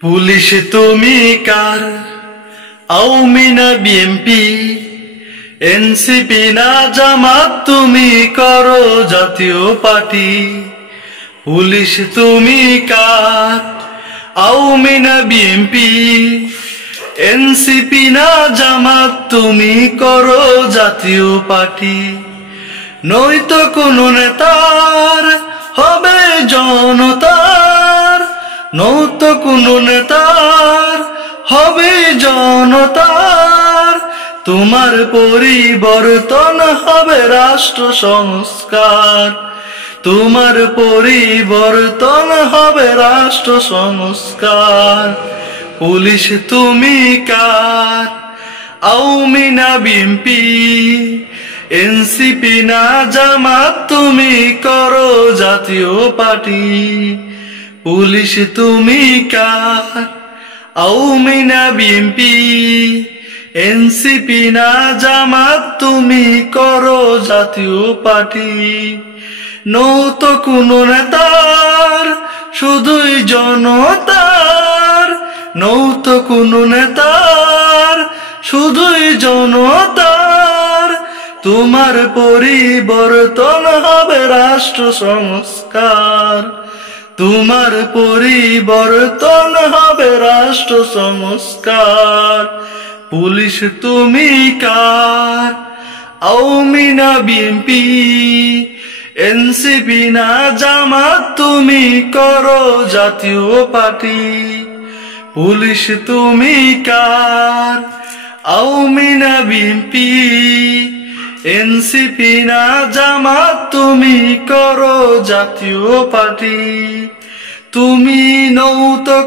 Police তুমি কার? আওয়ামী না BNP? NCP না জামাত? তুমি করো জাতীয় পার্টি। পুলিশ তুমি কার? আওয়ামী না বিএনপি? এনসিপি না জামাত? তুমি করো জাতীয় পার্টি। নয়তো কোন নেতার হবে জনতার, নয়তো কোন নেতার হবে জনতার। তোমার পরিবর্তন হবে রাষ্ট্র সংস্কার, তোমার পরিবর্তন হবে রাষ্ট্র সংস্কার। পুলিশ তুমি কার? আওয়ামী না বিএনপি? এনসিপি না জামাত? তুমি করো জাতীয় পার্টি। পুলিশ তুমি কার? আওয়ামী না বিএনপি? এনসিপি না জামাত? তুমি করো জাতীয় পার্টি। নয়তো কোন নেতার শুধুই জনতার, নয়তো কোন নেতার শুধুই জনতার। তোমার পরিবর্তন হবে রাষ্ট্র সংস্কার, তোমার পরিবর্তন হবে রাষ্ট্র সংস্কার। পুলিশ তুমি কার? আওয়ামী না বিএনপি? এনসিপি না জামাত? তুমি করো জাতীয় পার্টি। পুলিশ তুমি কার? আওয়ামী না বিএনপি? এনসিপি না জামাত? তুমি করো জাতীয় পার্টি। তুমি নয়তো